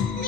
me.